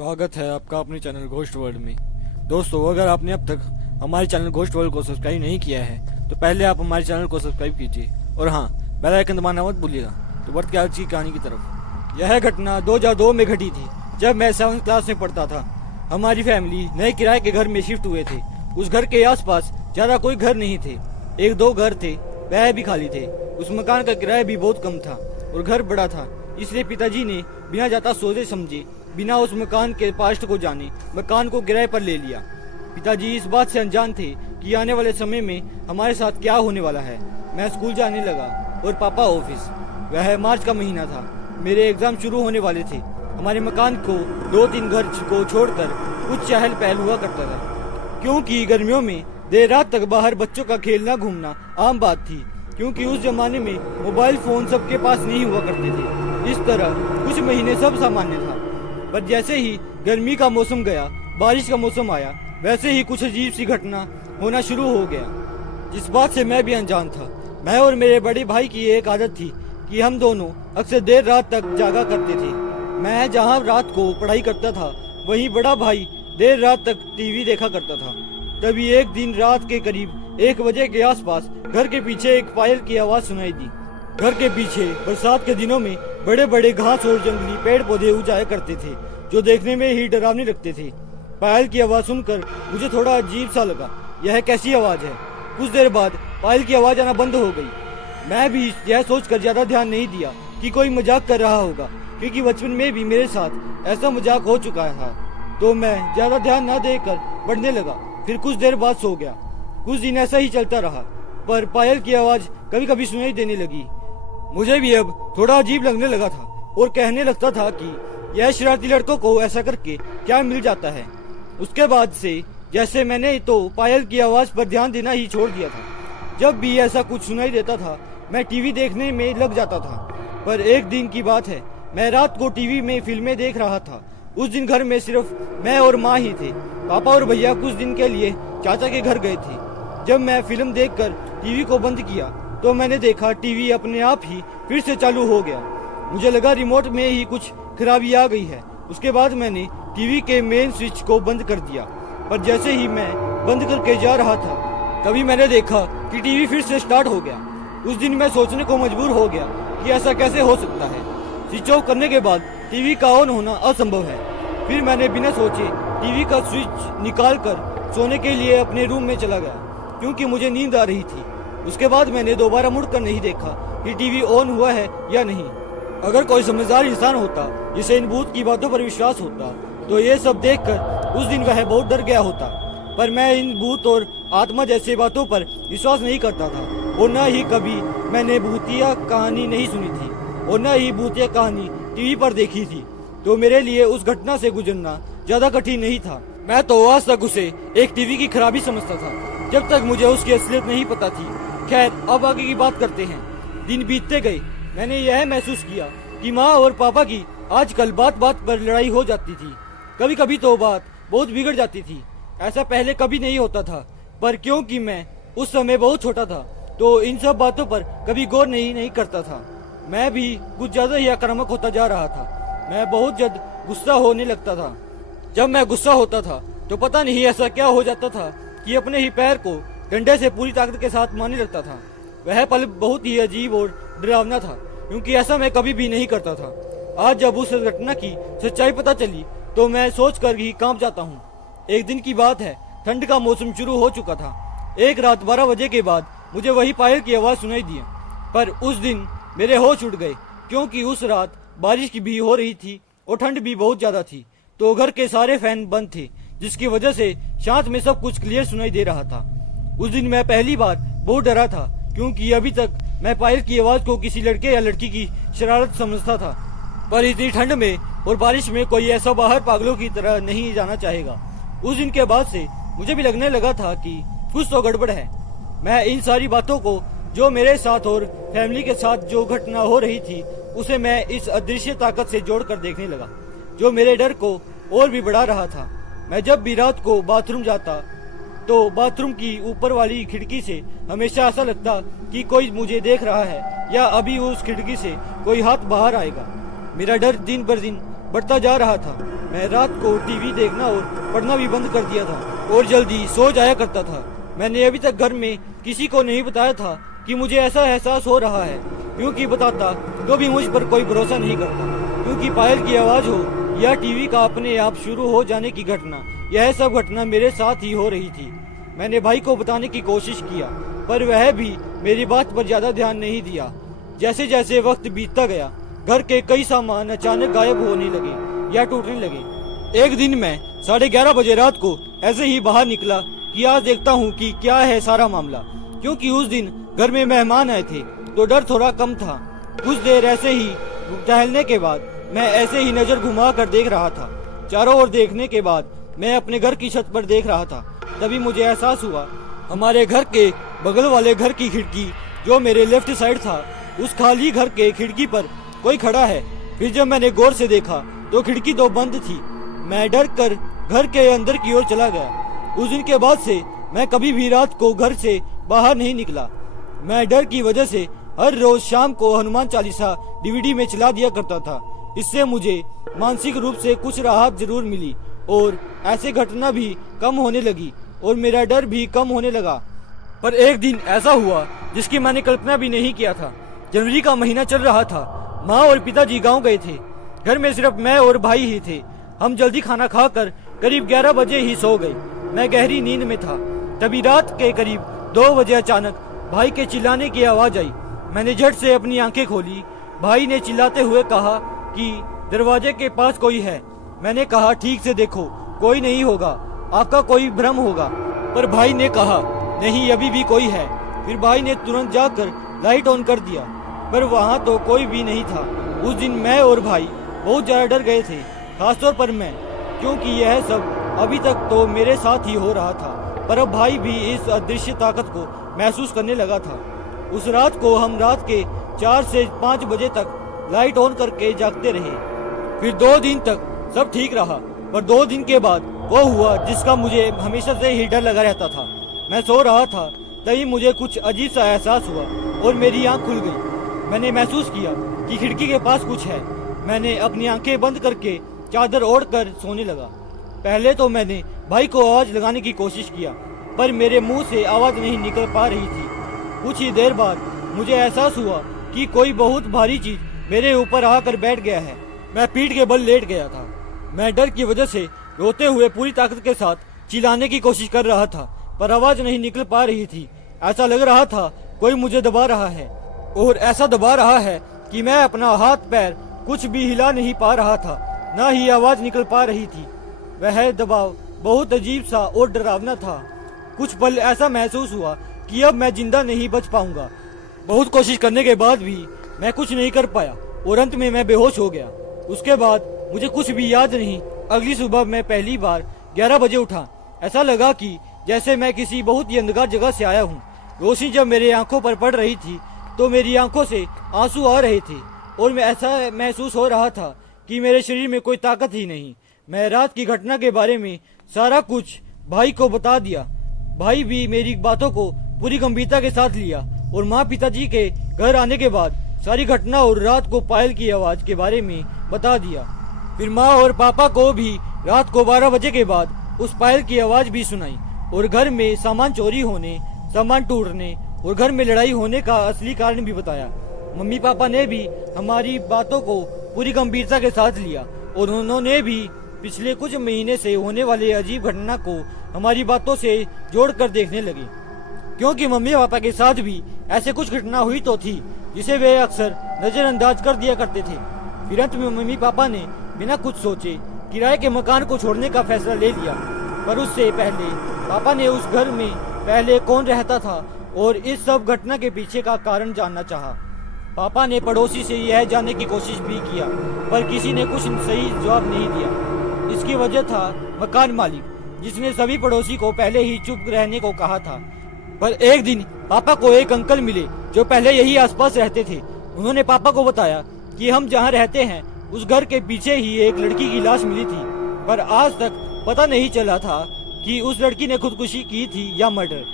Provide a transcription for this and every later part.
स्वागत है आपका अपने चैनल घोस्ट वर्ल्ड में। दोस्तों, अगर आपने अब तक हमारे चैनल घोस्ट वर्ल्ड को सब्सक्राइब नहीं किया है तो पहले आप हमारे चैनल को सब्सक्राइब कीजिए और हाँ, बेल आइकन दबाना मत भूलिएगा। तो बढ़ते आज की कहानी की तरफ। यह घटना 2002 में घटी थी, जब मैं 7th क्लास में पढ़ता था। हमारी फैमिली नए किराए के घर में शिफ्ट हुए थे। उस घर के आसपास ज्यादा कोई घर नहीं थे, 1-2 घर थे, वह भी खाली थे। उस मकान का किराया भी बहुत कम था और घर बड़ा था, इसलिए पिताजी ने बिना ज्यादा सोचे समझे, बिना उस मकान के पास्ट को जाने, मकान को किराए पर ले लिया। पिताजी इस बात से अनजान थे कि आने वाले समय में हमारे साथ क्या होने वाला है। मैं स्कूल जाने लगा और पापा ऑफिस। वह मार्च का महीना था, मेरे एग्जाम शुरू होने वाले थे। हमारे मकान को 2-3 घर को छोड़कर कुछ चहल पहल हुआ करता था, क्योंकि गर्मियों में देर रात तक बाहर बच्चों का खेलना घूमना आम बात थी, क्योंकि उस जमाने में मोबाइल फोन सबके पास नहीं हुआ करते थे। इस तरह कुछ महीने सब सामान्य था, पर जैसे ही गर्मी का मौसम गया, बारिश का मौसम आया, वैसे ही कुछ अजीब सी घटना होना शुरू हो गया, जिस बात से मैं भी अनजान था। मैं और मेरे बड़े भाई की एक आदत थी कि हम दोनों अक्सर देर रात तक जागा करते थे। मैं जहां रात को पढ़ाई करता था, वहीं बड़ा भाई देर रात तक टीवी देखा करता था। तभी एक दिन रात के करीब 1 बजे के आसपास घर के पीछे एक पायल की आवाज सुनाई दी। घर के पीछे बरसात के दिनों में बड़े बड़े घास और जंगली पेड़ पौधे उजाया करते थे, जो देखने में ही डरावने लगते थे। पायल की आवाज सुनकर मुझे थोड़ा अजीब सा लगा। यह कैसी आवाज है? कुछ देर बाद पायल की आवाज आना बंद हो गई। मैं भी यह सोचकर ज्यादा ध्यान नहीं दिया कि कोई मजाक कर रहा होगा, क्योंकि बचपन में भी मेरे साथ ऐसा मजाक हो चुका था। तो मैं ज्यादा ध्यान न देकर पढ़ने लगा। फिर कुछ देर बाद सो गया। कुछ दिन ऐसा ही चलता रहा, पर पायल की आवाज कभी कभी सुनाई देने लगी। मुझे भी अब थोड़ा अजीब लगने लगा था और कहने लगता था कि यह शरारती लड़कों को ऐसा करके क्या मिल जाता है। उसके बाद से जैसे मैंने तो पायल की आवाज पर ध्यान देना ही छोड़ दिया था। जब भी ऐसा कुछ सुनाई देता था, मैं टीवी देखने में लग जाता था। पर एक दिन की बात है, मैं रात को टीवी में फिल्में देख रहा था। उस दिन घर में सिर्फ मैं और माँ ही थे। पापा और भैया कुछ दिन के लिए चाचा के घर गए थे। जब मैं फिल्म देखकर टीवी को बंद किया तो मैंने देखा टीवी अपने आप ही फिर से चालू हो गया। मुझे लगा रिमोट में ही कुछ खराबी आ गई है। उसके बाद मैंने टीवी के मेन स्विच को बंद कर दिया, पर जैसे ही मैं बंद करके जा रहा था, तभी मैंने देखा कि टीवी फिर से स्टार्ट हो गया। उस दिन मैं सोचने को मजबूर हो गया कि ऐसा कैसे हो सकता है। स्विच ऑफ करने के बाद टीवी का ऑन होना असंभव है। फिर मैंने बिना सोचे टीवी का स्विच निकालकर सोने के लिए अपने रूम में चला गया, क्योंकि मुझे नींद आ रही थी। उसके बाद मैंने दोबारा मुड़कर नहीं देखा कि टीवी ऑन हुआ है या नहीं। अगर कोई समझदार इंसान होता जिसे इन भूत की बातों पर विश्वास होता, तो ये सब देखकर उस दिन वह बहुत डर गया होता। पर मैं इन भूत और आत्मा जैसे बातों पर विश्वास नहीं करता था, और न ही कभी मैंने भूतिया कहानी नहीं सुनी थी, और न ही भूतिया कहानी टीवी पर देखी थी। तो मेरे लिए उस घटना से गुजरना ज्यादा कठिन नहीं था। मैं तो आज तक उसे एक टीवी की खराबी समझता था, जब तक मुझे उसकी असलियत नहीं पता थी। खैर, अब आगे की बात करते हैं। दिन बीतते गए, मैंने यह महसूस किया कि माँ और पापा की आजकल बात बात पर लड़ाई हो जाती थी। कभी कभी तो बात बहुत बिगड़ जाती थी। ऐसा पहले कभी नहीं होता था, पर क्योंकि मैं उस समय बहुत छोटा था, तो इन सब बातों पर कभी गौर नहीं करता था। मैं भी कुछ ज्यादा ही आक्रामक होता जा रहा था। मैं बहुत जल्द गुस्सा होने लगता था। जब मैं गुस्सा होता था तो पता नहीं ऐसा क्या हो जाता था कि अपने ही पैर को डंडे से पूरी ताकत के साथ मारने लगता था। वह पल बहुत ही अजीब और डरावना था, क्योंकि ऐसा मैं कभी भी नहीं करता था। आज जब उस घटना की सच्चाई पता चली तो मैं सोच कर ही कांप जाता हूँ। एक दिन की बात है, ठंड का मौसम शुरू हो चुका था। एक रात 12 बजे के बाद मुझे वही पायल की आवाज सुनाई दी, पर उस दिन मेरे होश उड़ गए, क्योंकि उस रात बारिश की भी हो रही थी और ठंड भी बहुत ज्यादा थी। तो घर के सारे फैन बंद थे, जिसकी वजह से शांत में सब कुछ क्लियर सुनाई दे रहा था। उस दिन मैं पहली बार बहुत डरा था, क्योंकि अभी तक मैं पायल की आवाज को किसी लड़के या लड़की की शरारत समझता था। पर इतनी ठंड में और बारिश में कोई ऐसा बाहर पागलों की तरह नहीं जाना चाहेगा। उस दिन के बाद से मुझे भी लगने लगा था कि कुछ तो गड़बड़ है। मैं इन सारी बातों को, जो मेरे साथ और फैमिली के साथ जो घटना हो रही थी, उसे मैं इस अदृश्य ताकत से जोड़कर देखने लगा, जो मेरे डर को और भी बढ़ा रहा था। मैं जब भी रात को बाथरूम जाता तो बाथरूम की ऊपर वाली खिड़की से हमेशा ऐसा लगता कि कोई मुझे देख रहा है, या अभी उस खिड़की से कोई हाथ बाहर आएगा। मेरा डर दिन पर दिन बढ़ता जा रहा था। मैं रात को टीवी देखना और पढ़ना भी बंद कर दिया था और जल्दी सो जाया करता था। मैंने अभी तक घर में किसी को नहीं बताया था कि मुझे ऐसा एहसास हो रहा है, क्योंकि बताता तो भी मुझ पर कोई भरोसा नहीं करता। क्योंकि पायल की आवाज़ हो या टीवी का अपने आप शुरू हो जाने की घटना, यह सब घटना मेरे साथ ही हो रही थी। मैंने भाई को बताने की कोशिश किया, पर वह भी मेरी बात पर ज्यादा ध्यान नहीं दिया। जैसे जैसे वक्त बीतता गया, घर के कई सामान अचानक गायब होने लगे या टूटने लगे। एक दिन मैं 11:30 बजे रात को ऐसे ही बाहर निकला कि आज देखता हूँ कि क्या है सारा मामला। क्योंकि उस दिन घर में मेहमान आए थे तो डर थोड़ा कम था। कुछ देर ऐसे ही टहलने के बाद मैं ऐसे ही नजर घुमा कर देख रहा था। चारों ओर देखने के बाद मैं अपने घर की छत पर देख रहा था। तभी मुझे एहसास हुआ हमारे घर के बगल वाले घर की खिड़की जो मेरे लेफ्ट साइड था, उस खाली घर के खिड़की पर कोई खड़ा है। फिर जब मैंने गौर से देखा तो खिड़की तो बंद थी। मैं डर कर घर के अंदर की ओर चला गया। उस दिन के बाद से मैं कभी भी रात को घर से बाहर नहीं निकला। मैं डर की वजह से हर रोज शाम को हनुमान चालीसा डीवीडी में चला दिया करता था। इससे मुझे मानसिक रूप से कुछ राहत जरूर मिली और ऐसे घटना भी कम होने लगी और मेरा डर भी कम होने लगा। पर एक दिन ऐसा हुआ जिसकी मैंने कल्पना भी नहीं किया था। जनवरी का महीना चल रहा था। माँ और पिताजी गांव गए थे। घर में सिर्फ मैं और भाई ही थे। हम जल्दी खाना खाकर करीब 11 बजे ही सो गए। मैं गहरी नींद में था। तभी रात के करीब 2 बजे अचानक भाई के चिल्लाने की आवाज आई। मैंने झट से अपनी आंखें खोली। भाई ने चिल्लाते हुए कहा कि दरवाजे के पास कोई है। मैंने कहा ठीक से देखो, कोई नहीं होगा, आपका कोई भ्रम होगा। पर भाई ने कहा नहीं, अभी भी कोई है। फिर भाई ने तुरंत जाकर लाइट ऑन कर दिया, पर वहाँ तो कोई भी नहीं था। उस दिन मैं और भाई बहुत ज्यादा डर गए थे, खासतौर पर मैं, क्योंकि यह सब अभी तक तो मेरे साथ ही हो रहा था। पर अब भाई भी इस अदृश्य ताकत को महसूस करने लगा था। उस रात को हम रात के 4 से 5 बजे तक लाइट ऑन करके जागते रहे। फिर 2 दिन तक सब ठीक रहा, पर 2 दिन के बाद वो हुआ जिसका मुझे हमेशा से ही डर लगा रहता था। मैं सो रहा था, तभी मुझे कुछ अजीब सा एहसास हुआ और मेरी आंख खुल गई। मैंने महसूस किया कि खिड़की के पास कुछ है। मैंने अपनी आंखें बंद करके चादर ओढ़कर सोने लगा। पहले तो मैंने भाई को आवाज लगाने की कोशिश किया, पर मेरे मुंह से आवाज नहीं निकल पा रही थी। कुछ ही देर बाद मुझे एहसास हुआ कि कोई बहुत भारी चीज मेरे ऊपर आकर बैठ गया है। मैं पीठ के बल लेट गया था। मैं डर की वजह से रोते हुए पूरी ताकत के साथ चिल्लाने की कोशिश कर रहा था, पर आवाज नहीं निकल पा रही थी। ऐसा लग रहा था कोई मुझे दबा रहा है, और ऐसा दबा रहा है कि मैं अपना हाथ पैर कुछ भी हिला नहीं पा रहा था, न ही आवाज निकल पा रही थी। वह दबाव बहुत अजीब सा और डरावना था। कुछ पल ऐसा महसूस हुआ कि अब मैं जिंदा नहीं बच पाऊंगा। बहुत कोशिश करने के बाद भी मैं कुछ नहीं कर पाया और अंत में मैं बेहोश हो गया। उसके बाद मुझे कुछ भी याद नहीं। अगली सुबह मैं पहली बार 11 बजे उठा। ऐसा लगा कि जैसे मैं किसी बहुत ही अंधकार जगह से आया हूँ। रोशनी जब मेरे आंखों पर पड़ रही थी तो मेरी आंखों से आंसू आ रहे थे और मैं ऐसा महसूस हो रहा था कि मेरे शरीर में कोई ताकत ही नहीं। मैं रात की घटना के बारे में सारा कुछ भाई को बता दिया। भाई भी मेरी बातों को पूरी गंभीरता के साथ लिया और माँ पिताजी के घर आने के बाद सारी घटना और रात को पायल की आवाज के बारे में बता दिया। फिर माँ और पापा को भी रात को 12 बजे के बाद उस पायल की आवाज भी सुनाई और घर में सामान चोरी होने, सामान टूटने और घर में लड़ाई होने का असली कारण भी बताया। मम्मी पापा ने भी हमारी बातों को पूरी गंभीरता के साथ लिया और उन्होंने भी पिछले कुछ महीने से होने वाले अजीब घटना को हमारी बातों से जोड़कर देखने लगे, क्योंकि मम्मी पापा के साथ भी ऐसे कुछ घटना हुई तो थी जिसे वे अक्सर नजरअंदाज कर दिया करते थे। फिर अंत में मम्मी पापा ने बिना कुछ सोचे किराए के मकान को छोड़ने का फैसला ले लिया। पर उससे पहले पापा ने उस घर में पहले कौन रहता था और इस सब घटना के पीछे का कारण जानना चाहा। पापा ने पड़ोसी से यह जानने की कोशिश भी किया, पर किसी ने कुछ सही जवाब नहीं दिया। इसकी वजह था मकान मालिक, जिसने सभी पड़ोसी को पहले ही चुप रहने को कहा था। पर एक दिन पापा को एक अंकल मिले जो पहले यही आसपास रहते थे। उन्होंने पापा को बताया कि हम जहाँ रहते हैं उस घर के पीछे ही एक लड़की की लाश मिली थी, पर आज तक पता नहीं चला था कि उस लड़की ने खुदकुशी की थी या मर्डर।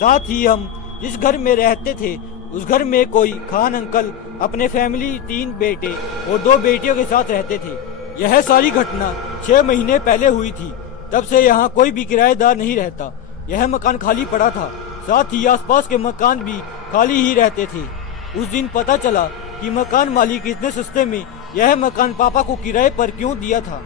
साथ ही हम जिस घर में रहते थे उस घर में कोई खान अंकल अपने फैमिली 3 बेटे और 2 बेटियों के साथ रहते थे। यह सारी घटना 6 महीने पहले हुई थी। तब से यहाँ कोई भी किराएदार नहीं रहता। यह मकान खाली पड़ा था, साथ ही आसपास के मकान भी खाली ही रहते थे। उस दिन पता चला कि मकान मालिक इतने सस्ते में यह मकान पापा को किराए पर क्यों दिया था।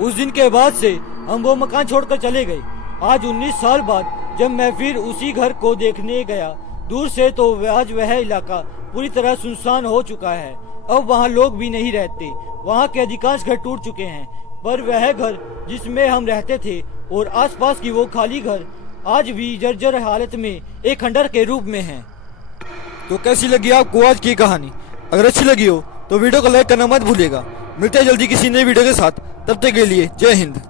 उस दिन के बाद से हम वो मकान छोड़कर चले गए। आज 19 साल बाद जब मैं फिर उसी घर को देखने गया दूर से, तो आज वह इलाका पूरी तरह सुनसान हो चुका है। अब वहाँ लोग भी नहीं रहते। वहाँ के अधिकांश घर टूट चुके हैं, पर वह घर जिसमें हम रहते थे और आसपास की वो खाली घर आज भी जर्जर हालत में एक खंडर के रूप में है। तो कैसी लगी आपको आज की कहानी? अगर अच्छी लगी हो तो वीडियो को लाइक करना मत भूलिएगा। मिलते हैं जल्दी किसी नई वीडियो के साथ। तब तक के लिए जय हिंद।